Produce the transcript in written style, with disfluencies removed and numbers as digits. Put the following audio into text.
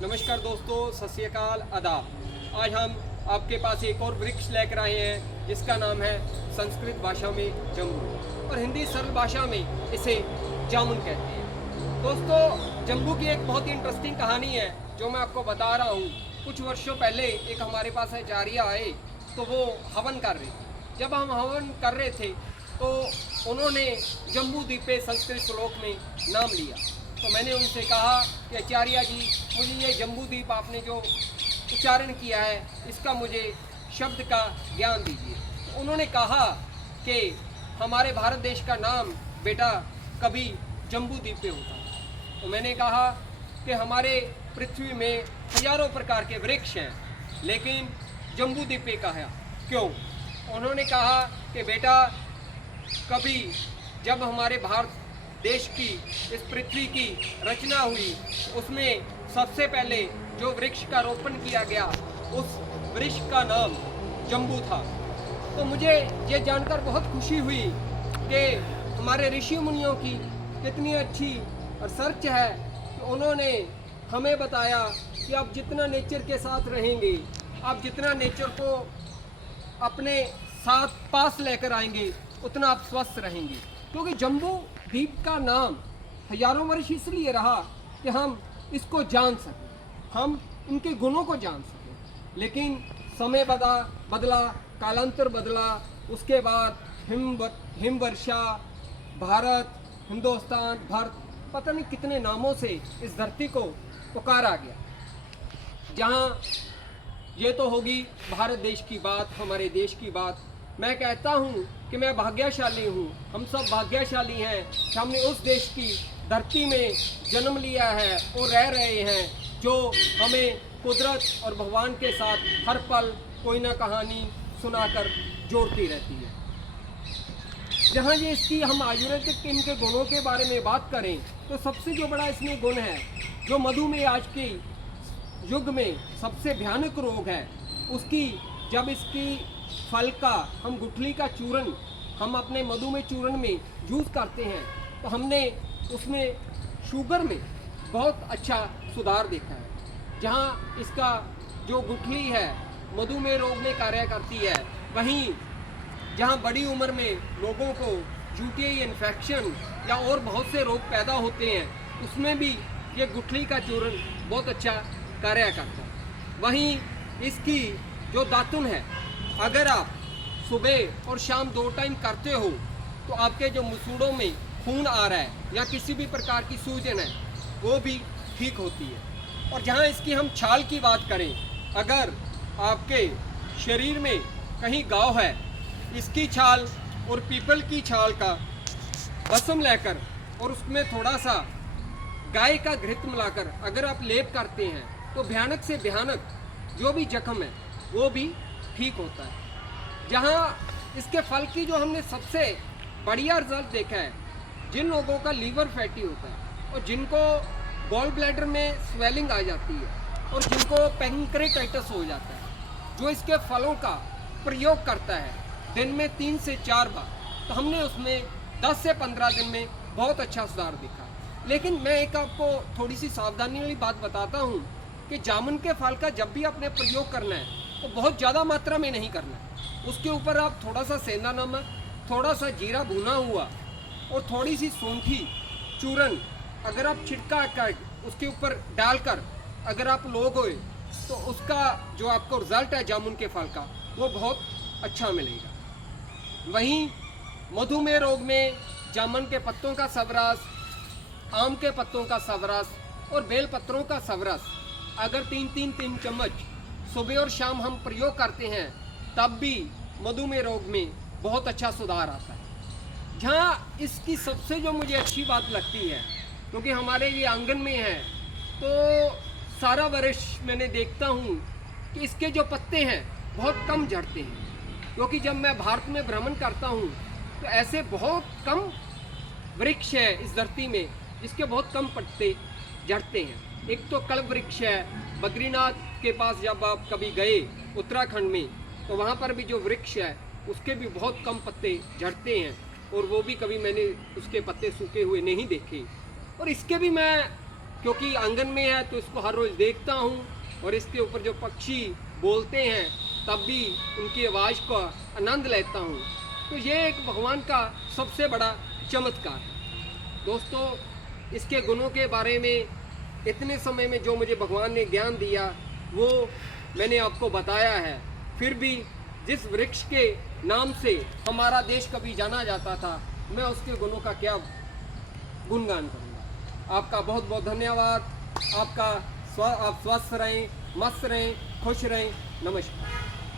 नमस्कार दोस्तों, सत श्री अकाल, आदाब। आज हम आपके पास एक और वृक्ष लेकर आए हैं जिसका नाम है संस्कृत भाषा में जम्बू और हिंदी सरल भाषा में इसे जामुन कहते हैं। दोस्तों, जम्बू की एक बहुत ही इंटरेस्टिंग कहानी है जो मैं आपको बता रहा हूँ। कुछ वर्षों पहले एक हमारे पास आचार्य आए तो वो हवन कर रहे थे। जब हम हवन कर रहे थे तो उन्होंने जम्बू द्वीपे संस्कृत श्लोक में नाम लिया। तो मैंने उनसे कहा कि आचार्य जी, मुझे ये जम्बू द्वीप आपने जो उच्चारण किया है इसका मुझे शब्द का ज्ञान दीजिए। तो उन्होंने कहा कि हमारे भारत देश का नाम बेटा कभी जम्बू द्वीप पे होता है। तो मैंने कहा कि हमारे पृथ्वी में हजारों प्रकार के वृक्ष हैं लेकिन जम्बू द्वीप पे कहा क्यों? उन्होंने कहा कि बेटा कभी जब हमारे भारत देश की इस पृथ्वी की रचना हुई उसमें सबसे पहले जो वृक्ष का रोपण किया गया उस वृक्ष का नाम जम्बू था। तो मुझे ये जानकर बहुत खुशी हुई कि हमारे ऋषि मुनियों की कितनी अच्छी रिसर्च है कि उन्होंने हमें बताया कि आप जितना नेचर के साथ रहेंगे, आप जितना नेचर को अपने साथ पास लेकर आएंगे उतना आप स्वस्थ रहेंगे। क्योंकि जम्बू द्वीप का नाम हजारों वर्ष इसलिए रहा कि हम इसको जान सकें, हम इनके गुणों को जान सकें। लेकिन समय बदला, कालांतर बदला, उसके बाद हिमवर्षा, भारत, हिंदुस्तान, भारत, पता नहीं कितने नामों से इस धरती को पुकारा गया। जहाँ ये तो होगी भारत देश की बात, हमारे देश की बात। मैं कहता हूँ कि मैं भाग्यशाली हूँ, हम सब भाग्यशाली हैं कि हमने उस देश की धरती में जन्म लिया है और रह रहे हैं जो हमें कुदरत और भगवान के साथ हर पल कोई ना कहानी सुनाकर जोड़ती रहती है। जहाँ ये इसकी हम आयुर्वेदिक इनके गुणों के बारे में बात करें तो सबसे जो बड़ा इसमें गुण है, जो मधुमेह आज के युग में सबसे भयानक रोग है, उसकी जब इसकी फल का हम गुठली का चूर्ण हम अपने मधुमेह चूर्ण में यूज़ करते हैं तो हमने उसमें शुगर में बहुत अच्छा सुधार देखा है। जहाँ इसका जो गुठली है मधुमेह रोग में कार्य करती है, वहीं जहाँ बड़ी उम्र में लोगों को यूटीआई इन्फेक्शन या और बहुत से रोग पैदा होते हैं उसमें भी ये गुठली का चूर्ण बहुत अच्छा कार्य करता है। वहीं इसकी जो दातुन है, अगर आप सुबह और शाम 2 टाइम करते हो तो आपके जो मसूड़ों में खून आ रहा है या किसी भी प्रकार की सूजन है वो भी ठीक होती है। और जहाँ इसकी हम छाल की बात करें, अगर आपके शरीर में कहीं घाव है, इसकी छाल और पीपल की छाल का भस्म लेकर और उसमें थोड़ा सा गाय का घृत मिलाकर अगर आप लेप करते हैं तो भयानक से भयानक जो भी जख्म है वो भी ठीक होता है। जहाँ इसके फल की जो हमने सबसे बढ़िया रिजल्ट देखा है, जिन लोगों का लीवर फैटी होता है और जिनको गॉल ब्लैडर में स्वेलिंग आ जाती है और जिनको पैंक्रेटाइटिस हो जाता है, जो इसके फलों का प्रयोग करता है दिन में 3 से 4 बार, तो हमने उसमें 10 से 15 दिन में बहुत अच्छा सुधार दिखा। लेकिन मैं एक आपको थोड़ी सी सावधानी वाली बात बताता हूँ कि जामुन के फल का जब भी आपने प्रयोग करना है तो बहुत ज़्यादा मात्रा में नहीं करना है। उसके ऊपर आप थोड़ा सा सेंधा नमक, थोड़ा सा जीरा भुना हुआ और थोड़ी सी सौंठी चूरन अगर आप छिड़का कर उसके ऊपर डालकर अगर आप लोगे तो उसका जो आपको रिजल्ट है जामुन के फल का वो बहुत अच्छा मिलेगा। वहीं मधुमेह रोग में जामुन के पत्तों का सवरस, आम के पत्तों का सवरस और बेल पत्रों का सवरस अगर 3 चम्मच सुबह और शाम हम प्रयोग करते हैं तब भी मधुमेह रोग में बहुत अच्छा सुधार आता है। जहाँ इसकी सबसे जो मुझे अच्छी बात लगती है, क्योंकि हमारे ये आंगन में है तो सारा वर्ष मैंने देखता हूँ कि इसके जो पत्ते हैं बहुत कम झड़ते हैं। क्योंकि जब मैं भारत में भ्रमण करता हूँ तो ऐसे बहुत कम वृक्ष है इस धरती में जिसके बहुत कम पत्ते झड़ते हैं। एक तो कल्प वृक्ष है, बद्रीनाथ के पास जब आप कभी गए उत्तराखंड में तो वहाँ पर भी जो वृक्ष है उसके भी बहुत कम पत्ते झड़ते हैं और वो भी कभी मैंने उसके पत्ते सूखे हुए नहीं देखे। और इसके भी मैं क्योंकि आंगन में है तो इसको हर रोज़ देखता हूँ, और इसके ऊपर जो पक्षी बोलते हैं तब भी उनकी आवाज़ का आनंद लेता हूँ। तो ये एक भगवान का सबसे बड़ा चमत्कार है। दोस्तों, इसके गुणों के बारे में इतने समय में जो मुझे भगवान ने ज्ञान दिया वो मैंने आपको बताया है। फिर भी जिस वृक्ष के नाम से हमारा देश कभी जाना जाता था, मैं उसके गुणों का क्या गुणगान करूँगा। आपका बहुत बहुत धन्यवाद। आप स्वस्थ रहें, मस्त रहें, खुश रहें। नमस्कार।